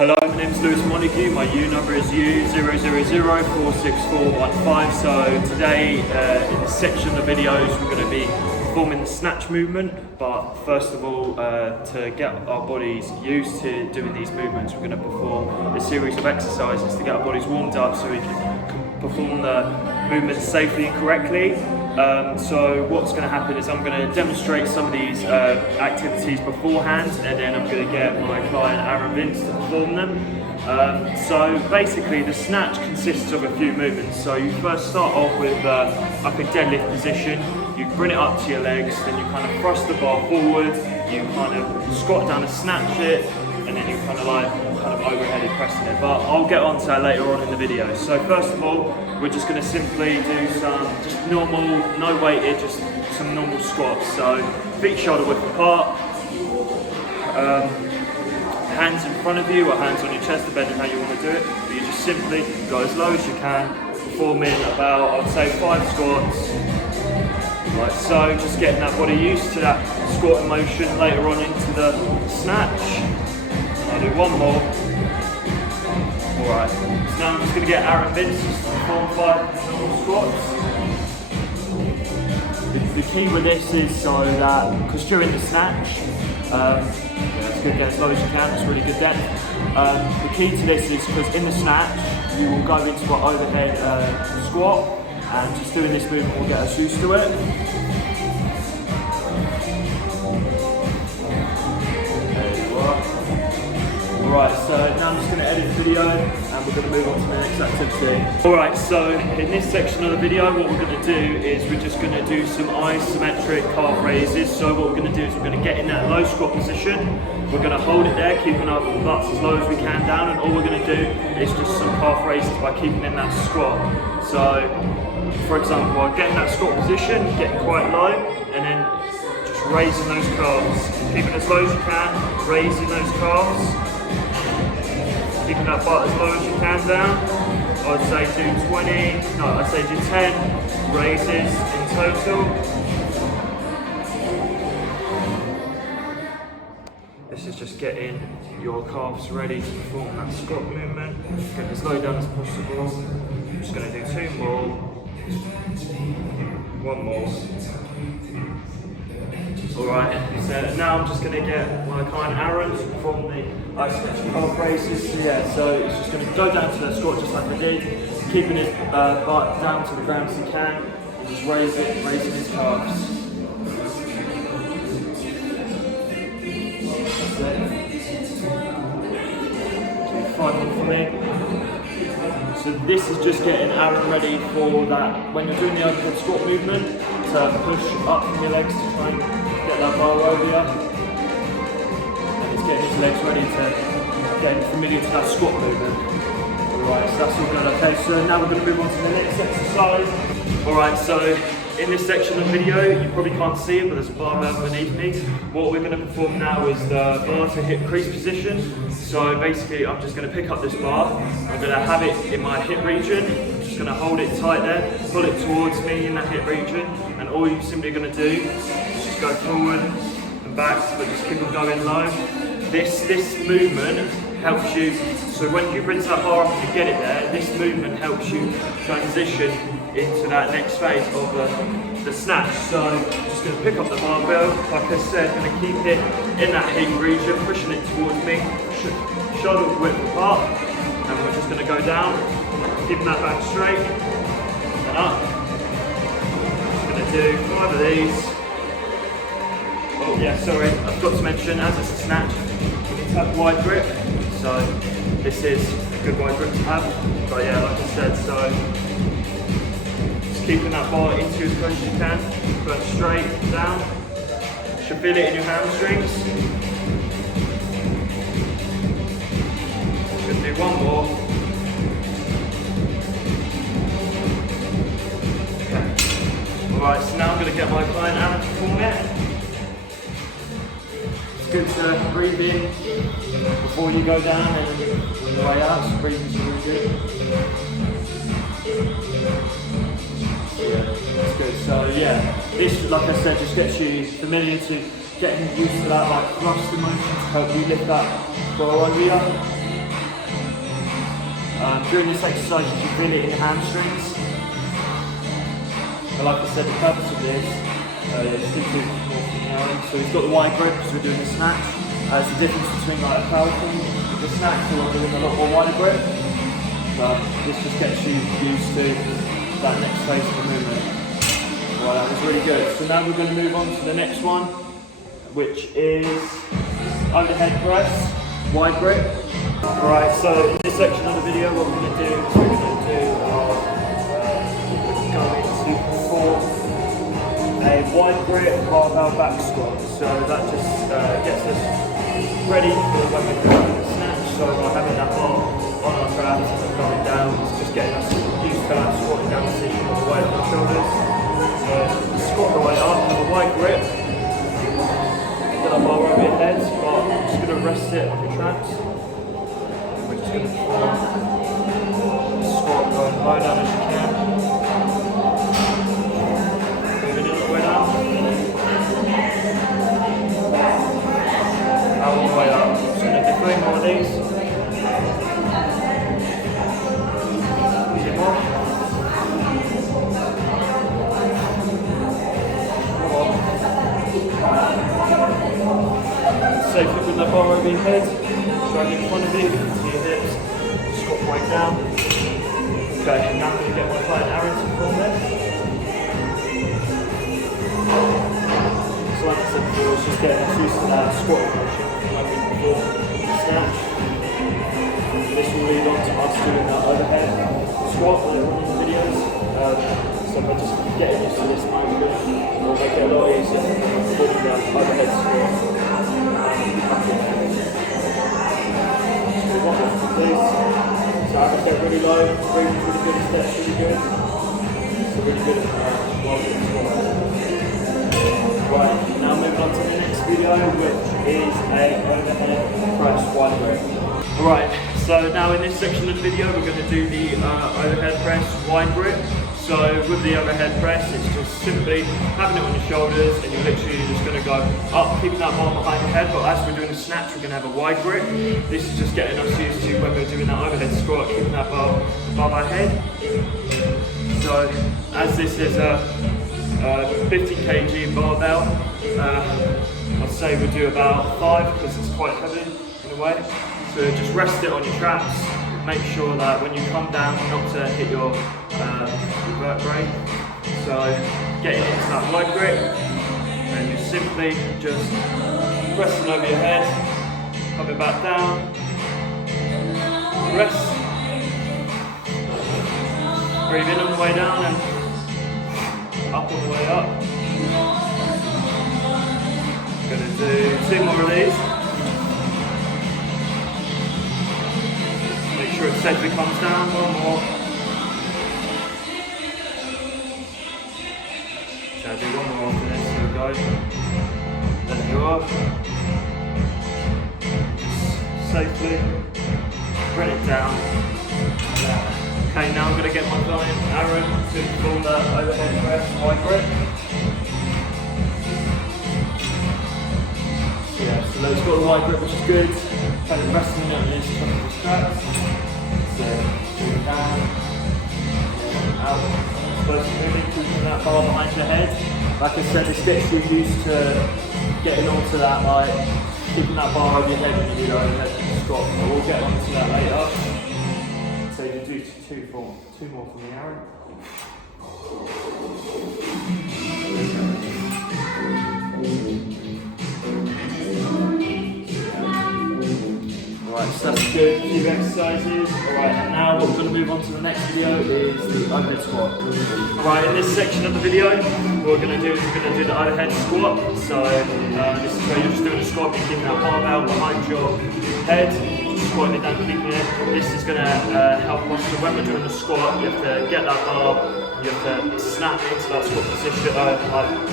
Hello, my name's Lewis Montague, my U number is U000464415. So today in this section of the videos we're going to be performing the snatch movement, but first of all to get our bodies used to doing these movements we're going to perform a series of exercises to get our bodies warmed up so we can perform the movements safely and correctly. So what's going to happen is I'm going to demonstrate some of these activities beforehand, and then I'm going to get my client Aaron Vince to perform them. So basically the snatch consists of a few movements. So you first start off with like a deadlift position. You bring it up to your legs, then you kind of thrust the bar forward, you kind of squat down and snatch it, and then you kind of overheaded pressing it. But I'll get on to that later on in the video. So first of all, we're just going to simply do some just normal, no weighted, just some normal squats. So feet shoulder width apart, hands in front of you or hands on your chest, depending how you want to do it. But you just simply go as low as you can, performing about, I'd say, 5 squats. Like so, just getting that body used to that squat motion later on into the snatch. I'll do one more. Alright, so now I'm just going to get Aaron Vince to perform 5 normal squats. The key with this is so that, because during the snatch, it's good to get as low as you can, it's really good depth. The key to this is because in the snatch, you will go into an overhead squat, and just doing this movement will get us used to it. Alright, so now I'm just going to edit the video and we're going to move on to the next activity. Alright, so in this section of the video what we're going to do is we're just going to do some isometric calf raises. So what we're going to do is we're going to get in that low squat position. We're going to hold it there, keeping our butts as low as we can down, and all we're going to do is just some calf raises by keeping in that squat. So, for example, I get in that squat position, getting quite low, and then just raising those calves. Keeping as low as you can, raising those calves. Keeping that butt as low as you can down. I'd say do 10 raises in total. This is just getting your calves ready to perform that squat movement. Get as low down as possible. I'm just going to do 2 more. 1 more. Alright, so now I'm just going to get my client Aaron to perform the isometric calf raises. So it's just going to go down to the squat just like I did, keeping his butt down to the ground as he can, and just raising his calves. Do 5 more for me. So this is just getting Aaron ready for that, when you're doing the overhead squat movement, to push up from your legs to try and get that bar over you. And it's getting his legs ready to get familiar to that squat movement. Alright, so that's all good. Okay, so now we're going to move on to the next exercise. Alright, so in this section of the video, you probably can't see it, but there's a barbell beneath me. What we're going to perform now is the bar to hip crease position. So basically, I'm just going to pick up this bar. I'm going to have it in my hip region. I'm just going to hold it tight there, pull it towards me in that hip region, and all you're simply going to do is just go forward and back, but just keep on going low. This movement helps you, so when you bring that bar up and you get it there, this movement helps you transition into that next phase of the snatch. So I'm just going to pick up the barbell, like I said, going to keep it in that hip region, pushing it towards me, shoulder width apart, and we're just going to go down, keeping that back straight, and up. Just going to do 5 of these. Oh yeah, sorry, I forgot to mention, as it's a snatch, you need to have wide grip, so this is a good wide grip to have. But yeah, like I said, so keeping that bar into you as close as you can, going straight down. You should feel it in your hamstrings. Just going to do 1 more. Alright, so now I'm going to get my client Aaron to perform it. It's good to breathe in before you go down and on the way out, so breathing's really good. Yeah, that's good. So yeah, this, like I said, just gets you familiar to getting used to that like thrust motion to help you lift that bar under you. During this exercise you should feel it in your hamstrings. But like I said, the purpose of this is to do more from the arm. So we've got the wide grip because we're doing the snatch. It's the difference between like a powerlifting with the snatch, so we're doing a lot more wider grip. But this just gets you used to that next phase of the movement. Right, that was really good. So now we're going to move on to the next one, which is overhead press, wide grip. Alright, so in this section of the video what we're going to do is we're going to perform a wide grip barbell back squat. So that just gets us ready for when we're doing the snatch. So by having that bar on our traps and going down, it's just getting us used to that squatting down the seat with the weight on our shoulders. So squat the way up, have a wide grip, get our bar over your head, but I'm just going to rest it on your traps. We're just going to perform squat going low down as you can. Moving it all the way down. Out all the way up. I'm just going to do 3 more of these. 2 more. Safely with that bar over your head, try and get in front of you, to your hips, squat right down. Okay, now I'm going to get my client Aaron to perform this. So like I said before, it's just getting us used to that squat motion like we perform the snatch. This will lead on to us doing that overhead squat later on in the videos. So by just getting used to this motion, we'll make it a lot easier doing the overhead squat. So I can get really low, breathing's really good, steps really good. So really good walking squat. Right, now moving on to the next video, which is a overhead press wide grip. Alright, so now in this section of the video we're going to do the overhead press wide grip. So with the overhead press, it's just simply having it on your shoulders and you're literally just going to go up, keeping that bar behind your head, but as we're doing a snatch we're going to have a wide grip. This is just getting us used to when we're doing that overhead squat, keeping that bar above our head. So as this is a 50 kg barbell, I'd say we'll do about 5 because it's quite heavy in a way. So just rest it on your traps. Make sure that when you come down not to hit your vertebrae. So getting into that wide grip and you simply just resting over your head, coming back down, rest, breathe in on the way down and up on the way up. I'm going to do 2 more of these. Make sure it safely comes down, 1 more. Shall I do 1 more after this? Here we go. Then you off. Just safely bring it down. Okay, now I'm going to get my client Aaron to perform the overhead press wide grip. So yeah, so he's got the wide grip, which is good. Kind of resting on his straps. So moving down, out, explosive moving, keeping that bar behind your head. Like I said, this gets you used to getting onto that, like keeping that bar over your head when you do your overhead squat. But we'll get onto that later. So you do 2 more for me, Aaron. Alright, so that's good, a few exercises. Alright, and now what we're going to move on to the next video is the overhead squat. Alright, in this section of the video, what we're going to do is we're going to do the overhead squat. So this is where you're just doing a squat, you're keeping that barbell behind your head, squatting it down, keeping it. This is going to help us, so when we're doing the squat, you have to get that bar, you have to snap into that squat position, like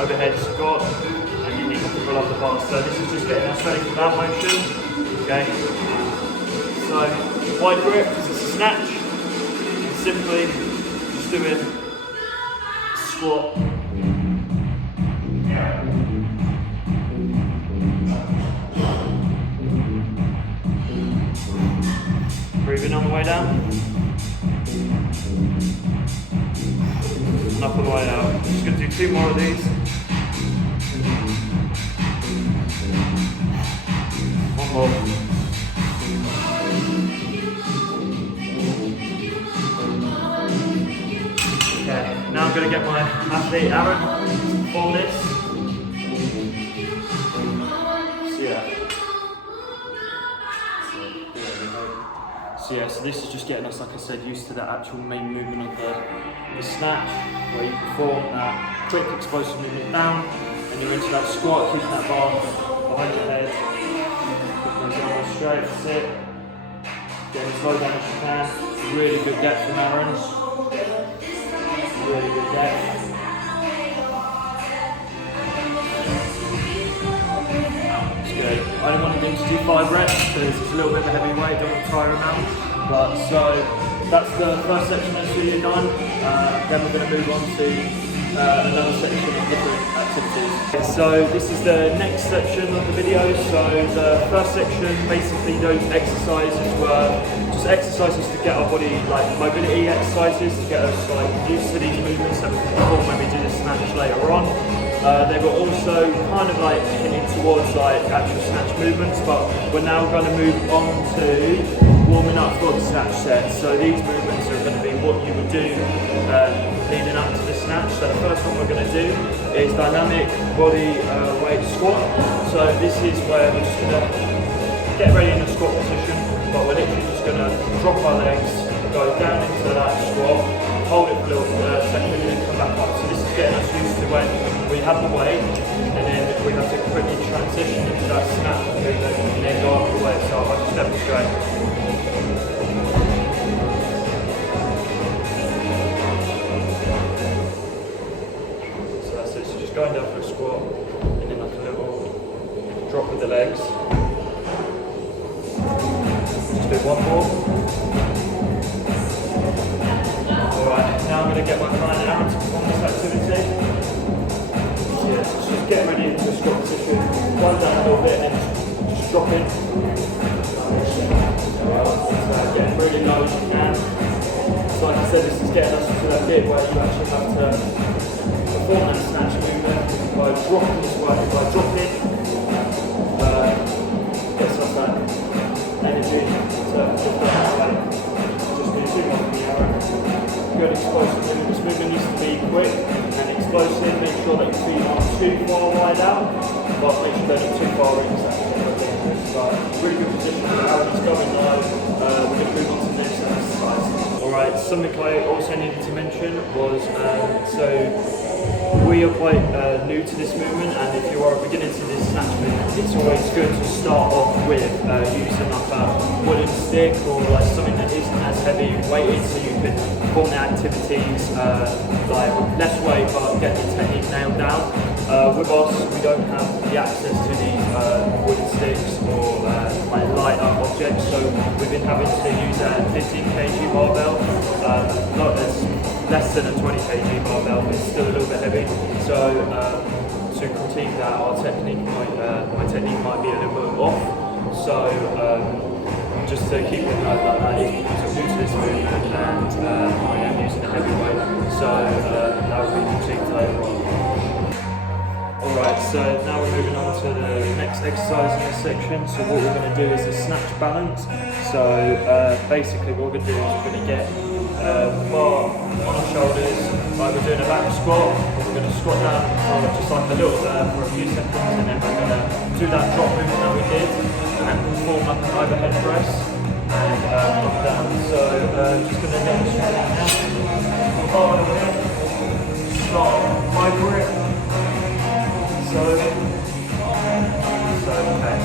overhead squat, and you need to pull up the bar. So this is just getting us ready for that motion. Okay. So, wide grip, because it's a snatch, and simply just doing squat. Breathe Breathe in on the way down. And up on the way out. I'm just going to do 2 more of these. 1 more. Okay, now I'm going to get my athlete Aaron on this. So this is just getting us, like I said, used to the actual main movement of the snatch, where you perform that quick explosive movement down, and you're into that squat, keeping that bar behind your head, keeping the elbows straight, that's it. Getting as low down as you can. Really good depth from Aaron. Really good depth. Good. I only wanted him to do 5 reps because it's a little bit of a heavy weight, don't want to tire him out. But so that's the first section of the done. Then we're going to move on to another section of different activities. So this is the next section of the video. So the first section, basically those exercises were just exercises to get our body, like mobility exercises to get us like used to these movements that we can perform when we do the snatch later on. They were also kind of like hinting towards like actual snatch movements, but we're now going to move on to warming up for the snatch set. So these movements are going to be what you would do leading up to the snatch. So the first one we're going to do is dynamic body weight squat. So this is where we're just going to get ready in a squat position, but we're literally just going to drop our legs, go down into that squat, hold it for a little second and then come back up. So this is getting us used to when we have the weight and then we have to quickly transition into that snatch movement and then go up the weight. So I'll just demonstrate. So that's it, so just going down for a squat and then like a little drop with the legs. Just do 1 more. Alright, now I'm going to get my client Aaron to perform this activity. So yeah, just get ready into a squat position, run down a little bit and then just drop in. So getting really low as you can. So like I said, this is getting us to that bit where you actually have to perform that snatch movement by dropping this way, by dropping. Gets us that energy to lift that weight. Just do 2 more from the Aaron. Good explosive movement. This movement needs to be quick and explosive. Make sure that your feet aren't too far wide out, but make sure they're not too far in. But really good position for Aaron. He's going low. We're going to move on to the next exercise. Alright, something I also needed to mention was so we are quite new to this movement, and if you are a beginner to this snatch movement, it's always good to start off with using like a wooden stick or like something that isn't as heavy weighted, so you can perform the activities like with less weight but get the technique nailed down. With us, we don't have the access to these wooden sticks or like lighter objects, so we've been having to use a 15 kg barbell. Not as less than a 20 kg barbell, but it's still a little bit heavy. So to critique that, our technique my technique might be a little bit off. So just to keep in mind that is because I'm new to this movement and I am using a heavy weight. So that will be critiqued later on. Alright, so now we're moving on to the next exercise in this section. So what we're going to do is a snatch balance. So basically what we're going to do is we're going to get the bar on our shoulders, like we're doing a back squat. We're going to squat down for just like a little for a few seconds, and then we're going to do that drop movement that we did and perform like an overhead press and drop down. So just going to demonstrate that now. Bar over here, start my grip. So okay.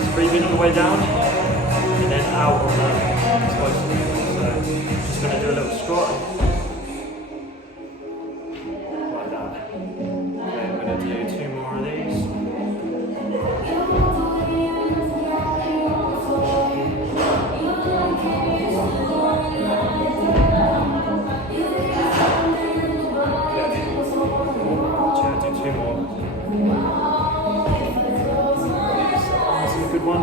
So breathe in on the way down and then out on that explosive. So just going to do a little squat. Like that. Okay, I'm going to do 2 more of these. One.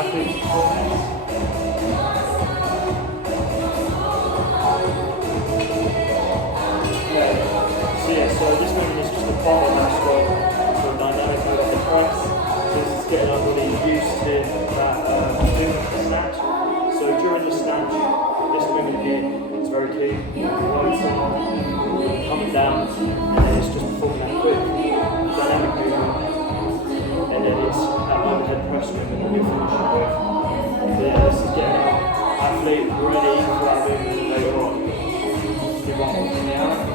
athlete's performance. So this movement is just a part of that squat, so dynamic mode of the press. So this is getting our body used to that movement of the snatch. So during the snatch, this movement here is very key. Load someone, coming down, and then it's just performing that quick dynamic movement. And then it's that overhead press movement that we're finishing with. So yeah, this is getting our athlete ready for that movement later on. Just give one more from the out.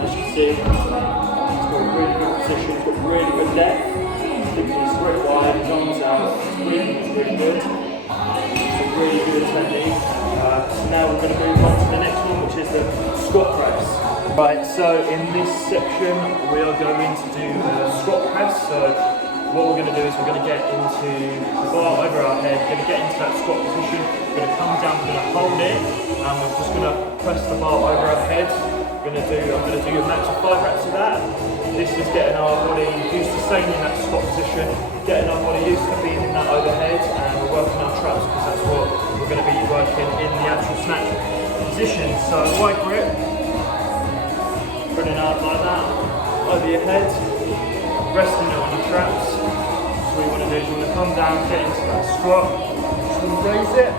As you see, it's got a really good position, it's got really good depth, keeping his grip wide, his arms out, his breathing is really good, it's a really good technique. So now we're going to move on to the next one, which is the squat press. Right, so in this section we are going to do squat press. So what we're going to do is we're going to get into the bar over our head, we're going to get into that squat position, we're going to come down, we're going to hold it, and we're just going to press the bar over our head. I'm going to do a max of 5 reps of that. This is getting our body used to staying in that squat position, getting our body used to being in that overhead, and we're working our traps because that's what we're going to be working in the actual snatch position. So wide grip, putting it out like that, over your head, resting it on your traps. So what you want to do is you want to come down, get into that squat, just want to raise it.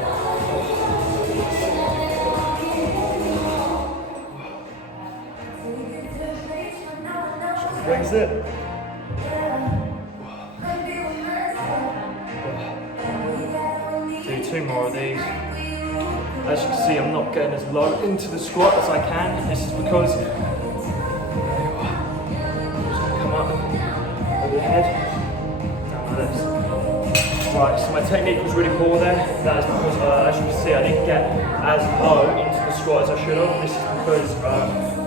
Raise it. Do 2 more of these. As you can see, I'm not getting as low into the squat as I can. This is because I'm just going to come up over the head, down like this. Right, so my technique was really poor there. That is because, as you can see, I didn't get as low into the squat as I should have. This is because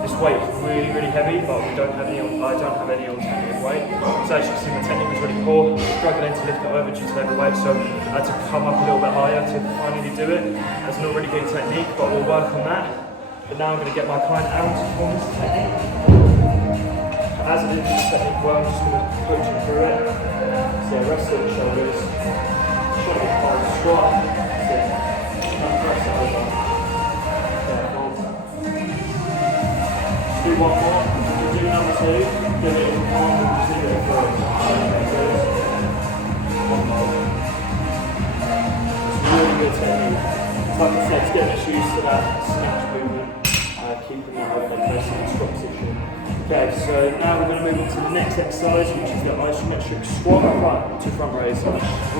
this weight is really, really heavy, but I don't have any alternative weight. So as you can see, my technique was really poor. Struggling to lift it over due to heavy weight, so I had to come up a little bit higher to finally do it. That's not really good technique, but we'll work on that. But now I'm going to get my client Aaron to perform this technique. As I did this technique well, I'm just going to coach him through it. So rest of the shoulders, shoulder hard squat. So press it over. Do one more, we'll do number 2, give it in one, and just leave it for one more. It's really good technique. Like I said, it's getting us used to that snatch movement, keeping that overhead press in the squat position. Okay, so now we're going to move on to the next exercise, which is the isometric squat to front raise.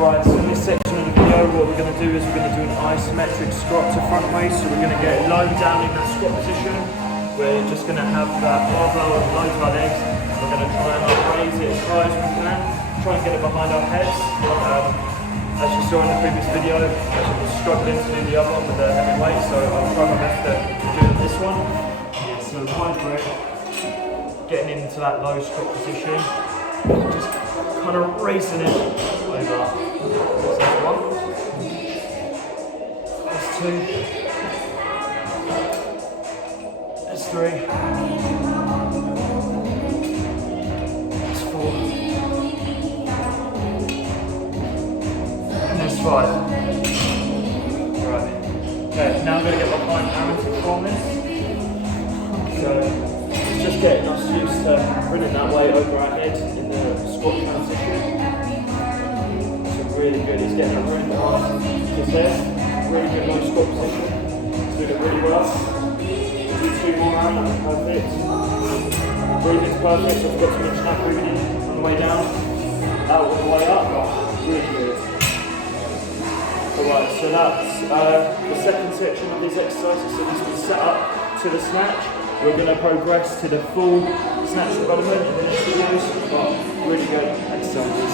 Right, so in this section of the video, what we're going to do is we're going to do an isometric squat to front raise. So we're going to get low down in that squat position. We're just going to have that barbell low to our legs. We're going to try and raise it as high as we can. Try and get it behind our heads. As you saw in the previous video, I was struggling to do the other one with the heavy weight, so I'll try my best to do this one. Yeah, so wide grip, getting into that low squat position, just kind of raising it over. So that's 1. That's 2. That's 3. That's 4. And that's 5. Right. Okay, now I'm going to get my client Aaron to perform this. So it's just getting us used to bringing that weight over our head in the squat transition. So really good. He's getting it really hard. His head, really good low squat position. He's doing it really well. 2 more round, that's perfect. Breathing's perfect, so I've got too much snap breathing in on the way down, out on the way up. Really good. Alright, so that's the second section of these exercises. So this is set up to the snatch. We're going to progress to the full snatch development in the next videos. But really good exercises.